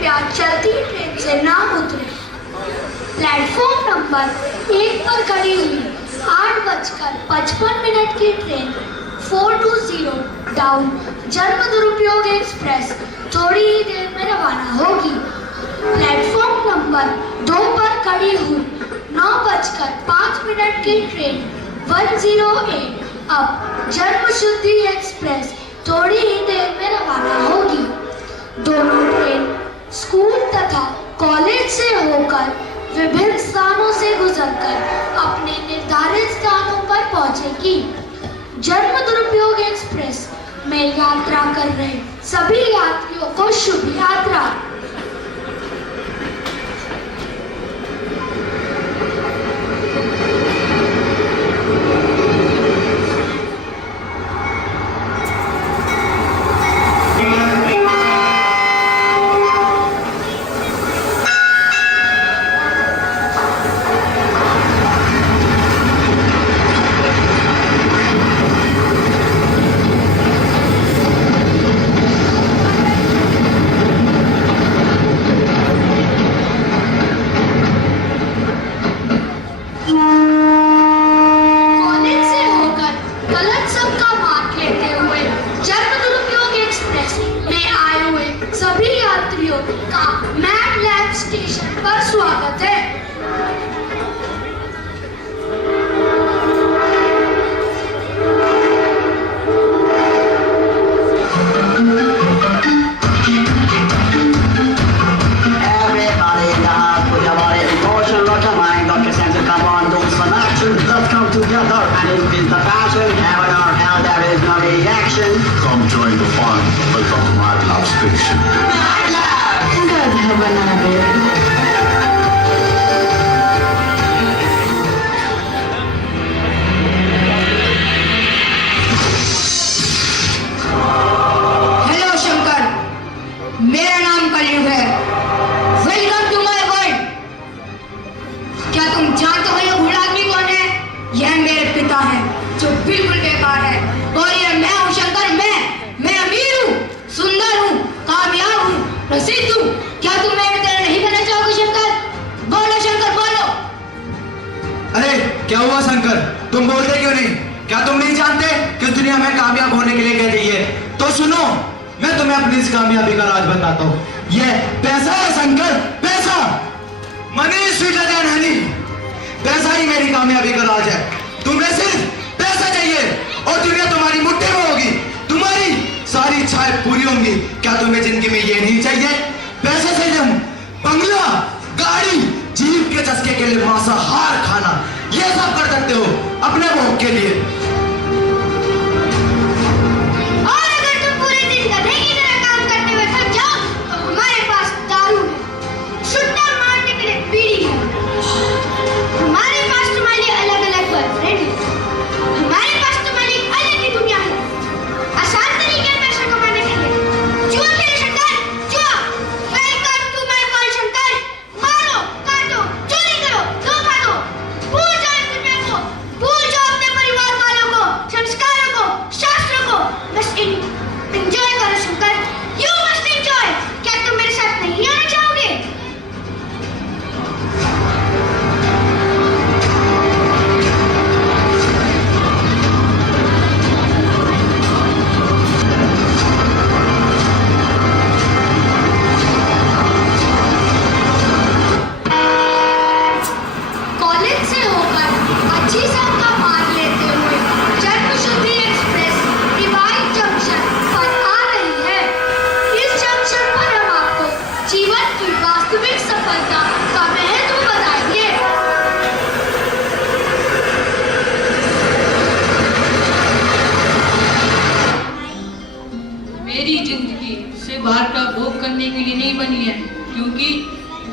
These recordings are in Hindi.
कृपया चलती ट्रेन से ना उतरे। प्लेटफॉर्म नंबर 1 पर खड़ी हुई 8:55 की ट्रेन 420 डाउन जन्म दुरुपयोग एक्सप्रेस थोड़ी ही देर में रवाना होगी। प्लेटफॉर्म नंबर 2 पर खड़ी हुई 9:05 की ट्रेन 108 अब जन्म शुद्धि एक्सप्रेस थोड़ी ही देर में रवाना होगी। दोनों ट्रेन स्कूल तथा कॉलेज से होकर विभिन्न स्थानों से गुजरकर अपने निर्धारित स्थानों पर पहुंचेगी। जन्म दुरुपयोग एक्सप्रेस में यात्रा कर रहे सभी यात्रियों को शुभ यात्रा। Come join the fun. Welcome to my lab station. Hello Shankar, मेरा नाम कलयुग है। Welcome to my world. क्या तुम जानते हो ये बूढ़ा आदमी कौन है? यह मेरे पिता है जो बिल्कुल बेकार है। और ये मैं हूँ शंकर। मैं अमीर हूँ, सुंदर हूँ, कामयाब हूँ, प्रसिद्ध हूँ। क्या तुम मेरे तरह नहीं बनना चाहोगे शंकर? बोलो शंकर, बोलो। अरे क्या हुआ शंकर, तुम बोलते क्यों नहीं? क्या तुम नहीं जानते कि दुनिया में कामयाब होने के लिए कह गई है? तो सुनो, मैं तुम्हें अपनी इस कामयाबी का राज बताता हूँ। यह पैसा है शंकर, पैसा। Money is sweeter than Honey. पैसा ही मेरी कामयाबी का राज है। तुम्हें सिर्फ पैसा चाहिए और दुनिया तुम्हारी मुट्ठी में होगी। तुम्हारी सारी इच्छाएं पूरी होंगी। क्या तुम्हें जिंदगी में ये नहीं चाहिए? पैसे से तुम बंगला, गाड़ी, जीव के चस्के के लिए मांसाहार खाना, ये सब कर सकते हो अपने भोग के लिए। और अगर तुम पूरे दिन गधे की तरह काम करते हुए थक जाओ तो हमारे पास दारू है, छुट्टा मारने के लिए बीड़ी है, हमारे पास तुम्हारे लिए अलग-अलग बॉयफ्रेंड है, हमारे पास तुम्हारे लिए अलग ही दुनिया है। आसान तरीके पैसा कमाने के लिए जुआ खेलो शंकर, जुआ। Welcome to my world Shankar. मारो, काटो, चोरी करो, धोखा दो, भूल जाओ इस दुनिया को, भूल जाओ अपने परिवार वालों को, संस्कारों को, शास्त्रों को। बस एंजॉय करो शंकर। You must enjoy. क्या तुम मेरे साथ नहीं आना चाहोगे? कॉलेज से होकर अच्छी संख्या मार लेते हुए जन्म शुद्धि एक्सप्रेस डिवाइन जंक्शन पर आ रही है। इस जंक्शन पर हम आपको जीवन की वास्तविक सफलता का महत्व बताएंगे। मेरी जिंदगी सिर्फ बाहर का भोग करने के लिए नहीं बनी है, क्योंकि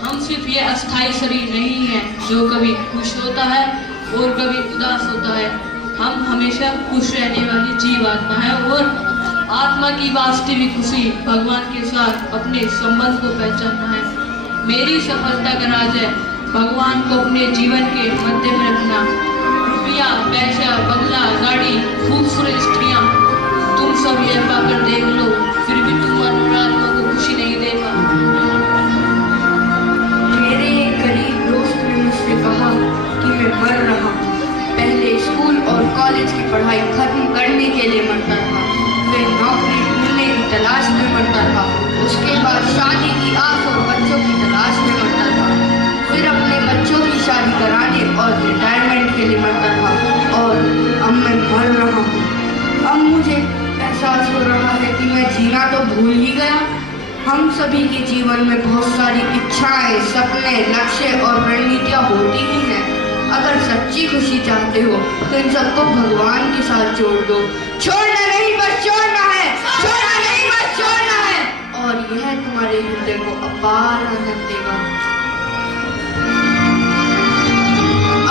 हम सिर्फ ये अस्थाई शरीर नहीं है जो कभी खुश होता है और कभी उदास होता है। हम हमेशा खुश रहने वाली जीव आत्मा है और आत्मा की वास्तविक खुशी भगवान के साथ अपने संबंध को पहचानना है। मेरी सफलता का राज है भगवान को अपने जीवन के मध्य में रखना। रुपया, पैसा, बंगला, गाड़ी, खूबसूरत स्त्रियां, तुम सब यह पाकर देख लो, फिर भी तुम आत्मा को खुशी नहीं दे पाओ। तलाश में मरता था। उसके बाद शादी की आस और बच्चों की तलाश में मरता था। फिर अपने बच्चों की शादी कराने और रिटायरमेंट के लिए मरता था। और अब मैं मर रहा हूँ। अब मुझे एहसास हो रहा है कि मैं जीना तो भूल ही गया। हम सभी के जीवन में बहुत सारी इच्छाएं, सपने, लक्ष्य और रणनीतियाँ होती ही हैं। अगर सच्ची खुशी चाहते हो तो इन सबको भगवान के साथ जोड़ दो। छोड़ना नहीं, बस छोड़ना है। छोड़ना नहीं, बस छोड़ना है। और यह तुम्हारे हृदय को अपार आनंद देगा।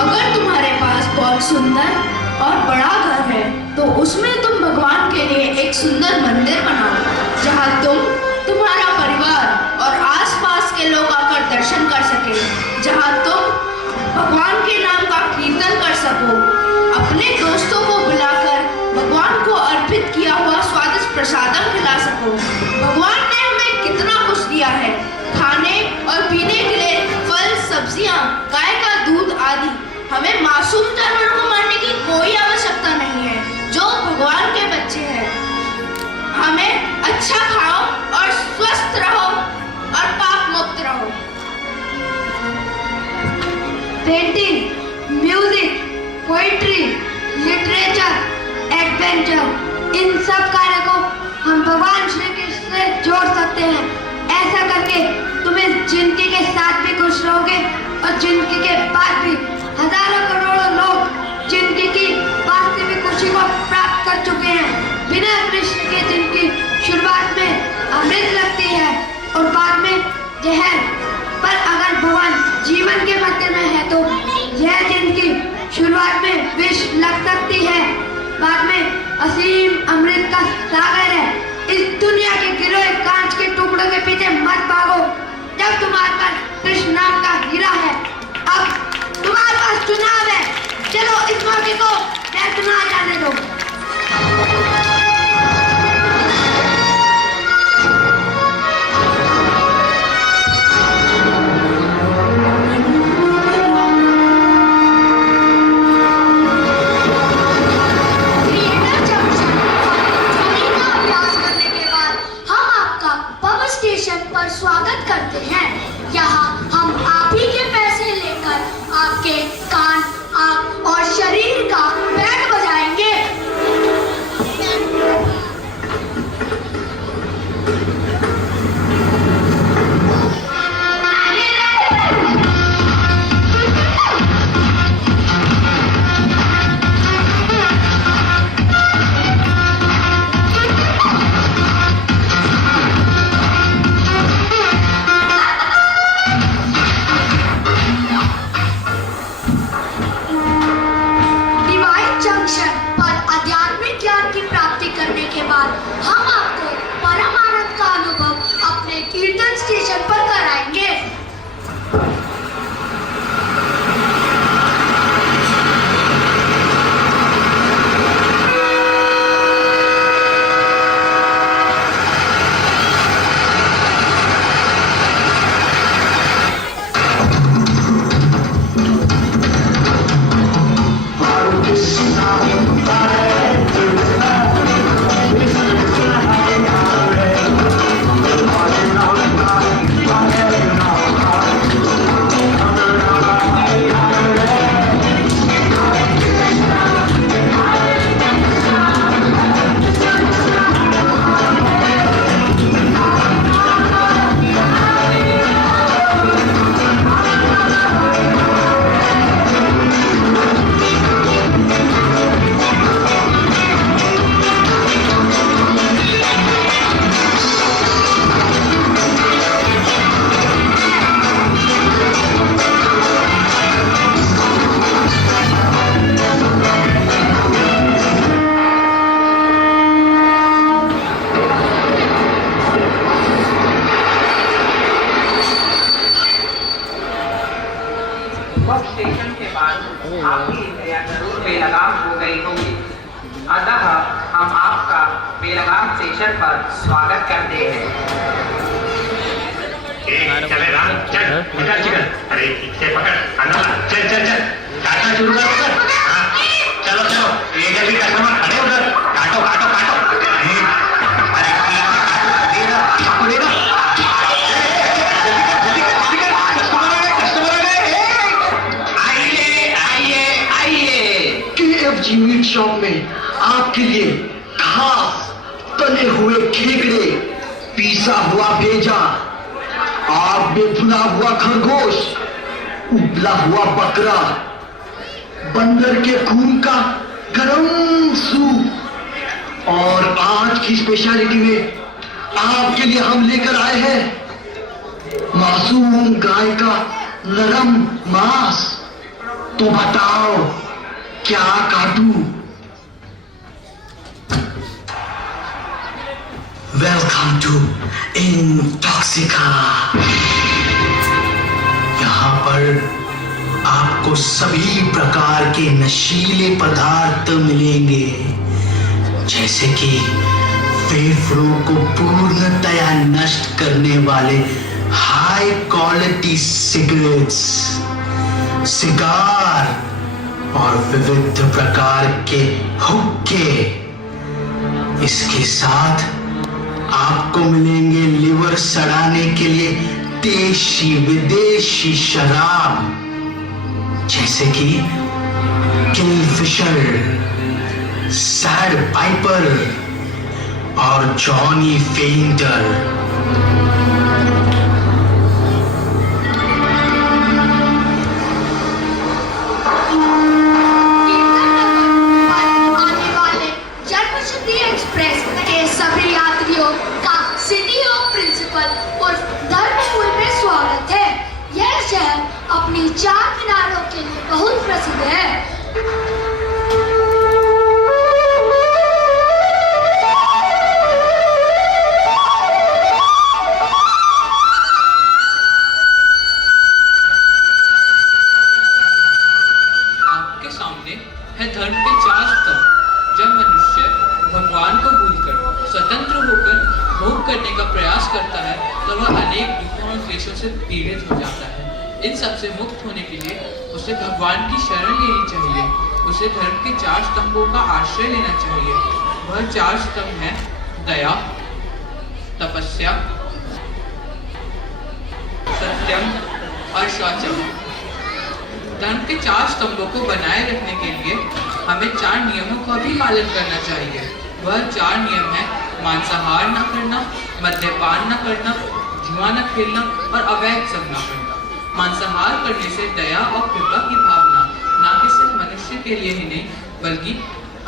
अगर तुम्हारे पास बहुत सुंदर और बड़ा घर है तो उसमें तुम भगवान के लिए एक सुंदर मंदिर बनाओ, जहाँ तुम, तुम्हारा परिवार और आसपास के लोग आकर दर्शन कर सके, जहाँ तुम भगवान के नाम का कीर्तन कर सको, अपने दोस्तों को बुलाकर भगवान को अर्पित किया हुआ स्वादिष्ट प्रसादम खिला सको। भगवान ने हमें कितना कुछ दिया है, खाने और पीने के लिए फल, सब्जियां, गाय का दूध आदि। हमें मासूम जानवरों को मारने की कोई आवश्यकता नहीं है। जो भगवान के बच्चे हैं, हमें अच्छा खाओ और स्वस्थ रहो और पाप मुक्त रहो। Painting, music, poetry, literature, adventure, इन सब कार्यों को हम भगवान श्री कृष्ण से जोड़ सकते हैं। ऐसा करके तुम इस जिंदगी के साथ भी खुश रहोगे और जिंदगी के बाद भी। हजारों करोड़ों लोग जिंदगी की वास्तविक खुशी को प्राप्त कर चुके हैं। बिना कृष्ण के जिंदगी शुरुआत में अमृत लगती है और बाद में जहर, पर अगर भगवान जीवन के मध्य में है तो यह जिंदगी शुरुआत में विष लग सकती है, बाद में असीम अमृत का सागर है। इस दुनिया के गिरोए कांच के टुकड़ों के पीछे मत भागो जब तुम्हारे पास कृष्ण नाम का हीरा है। अब तुम्हारे पास चुनाव है, चलो इस मौके को व्यर्थ ना जाने दो। पर स्वागत करते हैं। यहाँ हम आप ही के पैसे लेकर आपके कान, आँख और शरीर का बैंड बजाएंगे। हम आपको परम आनंद का अनुभव अपने कीर्तन स्टेशन पर कराएंगे। आपकी इंद्रियां जरूर बेलगाम हो गई होंगी। अतः हम आपका बेलगाम स्टेशन पर स्वागत करते हैं। चले राम, चल निकल चिकन। अरे इसे पकड़, अंदर चल चल चल, काटना शुरू कर उधर। हाँ, चलो चलो, ये जल्दी कस्टमर खड़े उधर, काटो काटो काटो। अरे घास, तले हुए खेकड़े, पीसा हुआ भेजा, आग में भुना हुआ खरगोश, उबला हुआ बकरा, बंदर के खून का गरम सूप और आज की स्पेशलिटी में आपके लिए हम लेकर आए हैं मासूम गाय का नरम मांस। तो बताओ क्या काटूं? Welcome to इंटॉक्सिका। यहाँ पर आपको सभी प्रकार के नशीले पदार्थ मिलेंगे, जैसे कि फेफड़ों को पूर्णतया नष्ट करने वाले हाई क्वालिटी सिगरेट्स, सिगार और विविध प्रकार के हुक्के। इसके साथ आपको मिलेंगे लिवर सड़ाने के लिए देशी विदेशी शराब, जैसे कि किंगफिशर, सैड पाइपर और जॉनी फेंटर। आने वाले जन्मशताब्दी एक्सप्रेस के सभी यात्रियों का सिटी ऑफ प्रिंसिपल और धर्मपुर में स्वागत है। यह शहर अपनी चार मीनारों के लिए बहुत प्रसिद्ध है। आपके सामने है धर्म के चार स्तंभ। जब मनुष्य भगवान को भूलकर स्वतंत्र होकर भोग करने का प्रयास करता है तो वह अनेक दुखों और क्लेशों से पीड़ित हो जाता है। इन सब से मुक्त होने के लिए उसे भगवान की शरण लेनी चाहिए। उसे धर्म के चार स्तंभों का आश्रय लेना चाहिए। वह चार स्तंभ हैं दया, तपस्या, सत्यम और शौचम। धर्म के चार स्तंभों को बनाए रखने के लिए हमें चार नियमों का भी पालन करना चाहिए। वह चार नियम हैं मांसाहार न करना, मद्यपान न करना, जुआ न खेलना और अवैध सब न करना। मांसाहार करने से दया और कृपा की भावना न कि सिर्फ मनुष्य के लिए ही नहीं बल्कि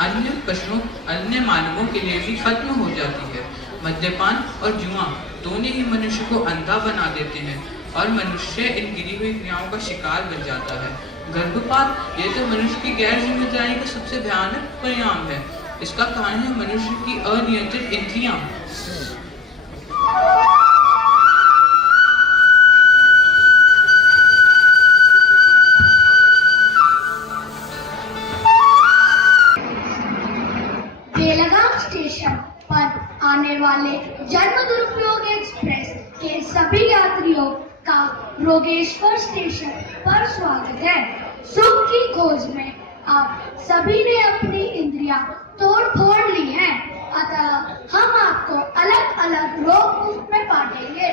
अन्य पशुओं, अन्य मानवों के लिए भी खत्म हो जाती है। मद्यपान और जुआ दोनों ही मनुष्य को अंधा बना देते हैं और मनुष्य इन गिरी हुई क्रियाओं का शिकार बन जाता है। गर्भपात ये तो मनुष्य की गैर जिम्मेदारी का सबसे भयानक परिणाम है। इसका कारण है मनुष्य की अनियंत्रित इंद्रियां। बेलगाम स्टेशन पर आने वाले जन्म दुरुपयोग एक्सप्रेस के सभी यात्रियों का रोगेश्वर स्टेशन पर स्वागत है। सुख की खोज में आप सभी ने अपनी इंद्रियां तोड़ फोड़ ली हैं, अतः हम आपको अलग अलग रोग मुक्त में बांटेंगे।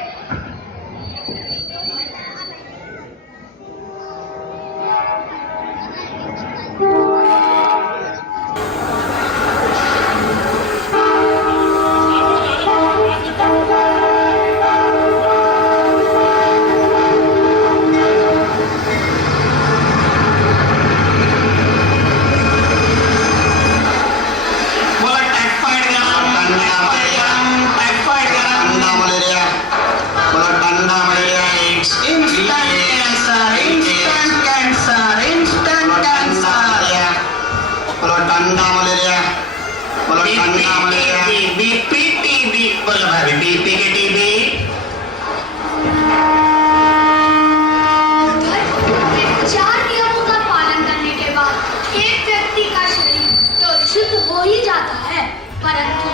चार नियमों का पालन करने के बाद एक व्यक्ति का शरीर तो शुद्ध हो ही जाता है, परंतु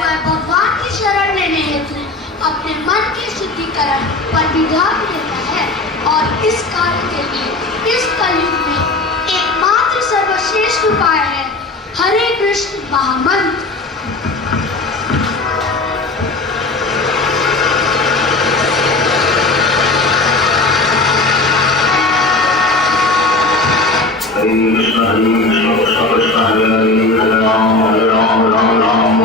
वह भगवान की शरण लेने हेतु अपने मन के शुद्धिकरण पर भी ध्यान देता है। और इस कार्य के लिए इस कलयुग में एकमात्र सर्वश्रेष्ठ उपाय है हरे कृष्ण महामंत्र। Hare Krishna, Hare Krishna, Krishna Krishna, Hare Hare, Hare Ram, Hare Ram, Ram Ram,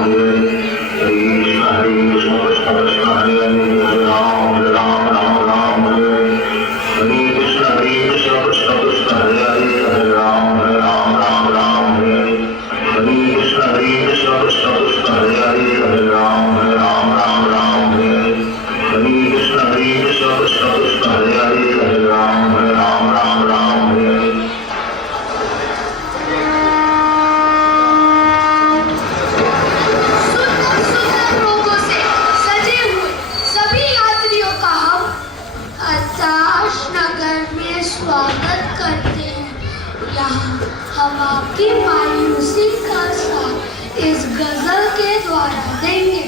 गजल के द्वारा देंगे।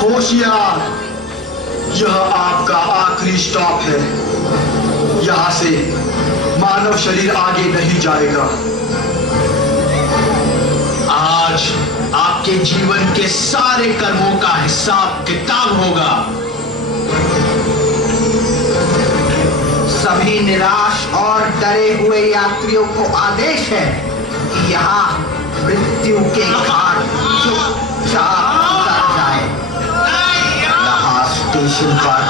होशियार, यह आपका आखिरी स्टॉप है। यहां से मानव शरीर आगे नहीं जाएगा। आज आपके जीवन के सारे कर्मों का हिसाब किताब होगा। सभी निराश और डरे हुए यात्रियों को आदेश है कि यहाँ मृत्यु के घाट चुपचाप उतर जाए। यहाँ स्टेशन पर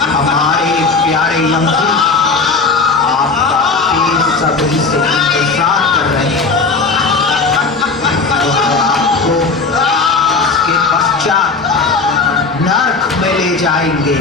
हमारे प्यारे यमदूत आपका बेसब्री से इंतजार कर रहे हैं। वह आपको इसके पश्चात नर्क में ले जाएंगे।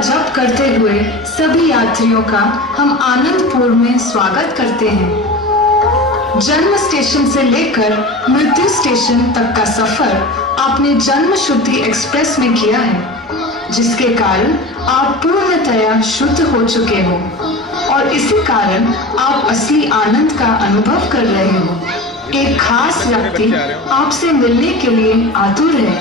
जप करते हुए सभी यात्रियों का हम आनंदपुर में स्वागत करते हैं। जन्म स्टेशन से लेकर मृत्यु स्टेशन तक का सफर आपने जन्म शुद्धि एक्सप्रेस में किया है, जिसके कारण आप पूर्णतया शुद्ध हो चुके हो और और इसी कारण आप असली आनंद का अनुभव कर रहे हो। एक खास व्यक्ति आपसे मिलने के लिए आतुर है।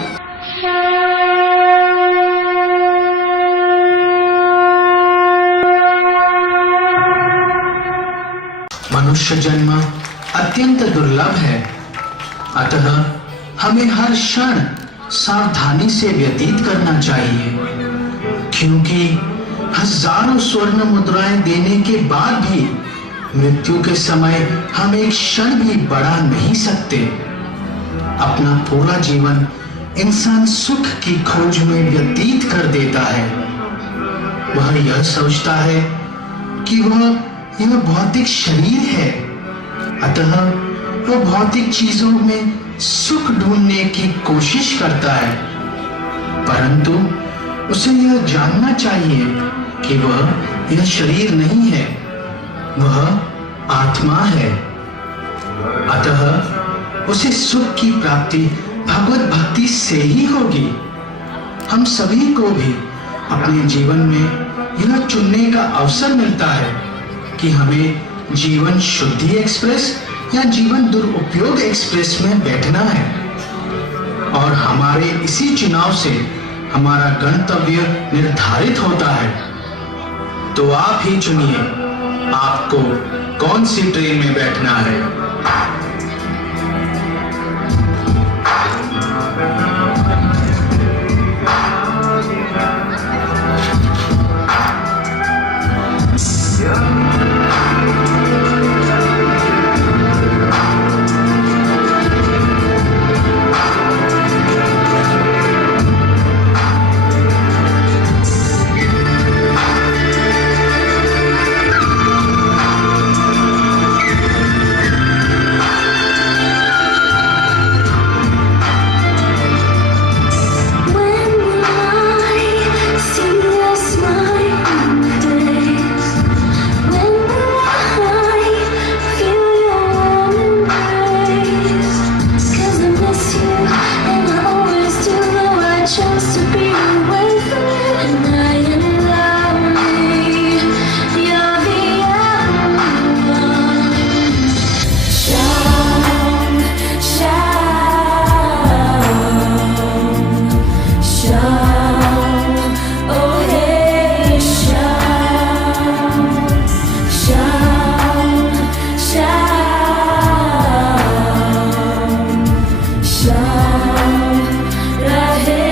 मनुष्य जन्म अत्यंत दुर्लभ है, अतः हमें हर क्षण सावधानी से व्यतीत करना चाहिए, क्योंकि हजारों स्वर्ण मुद्राएं देने के बाद भी मृत्यु के समय हम एक क्षण भी बढ़ा नहीं सकते। अपना पूरा जीवन इंसान सुख की खोज में व्यतीत कर देता है। वह यह सोचता है कि वह यह भौतिक शरीर है, अतः वह भौतिक चीजों में सुख ढूंढने की कोशिश करता है, परंतु उसे यह जानना चाहिए कि वह यह शरीर नहीं है, वह आत्मा है। अतः उसे सुख की प्राप्ति भगवत भक्ति से ही होगी। हम सभी को भी अपने जीवन में यह चुनने का अवसर मिलता है कि हमें जीवन शुद्धि एक्सप्रेस या जीवन दुरुपयोग एक्सप्रेस में बैठना है, और हमारे इसी चुनाव से हमारा गंतव्य निर्धारित होता है। तो आप ही चुनिए आपको कौन सी ट्रेन में बैठना है। रहे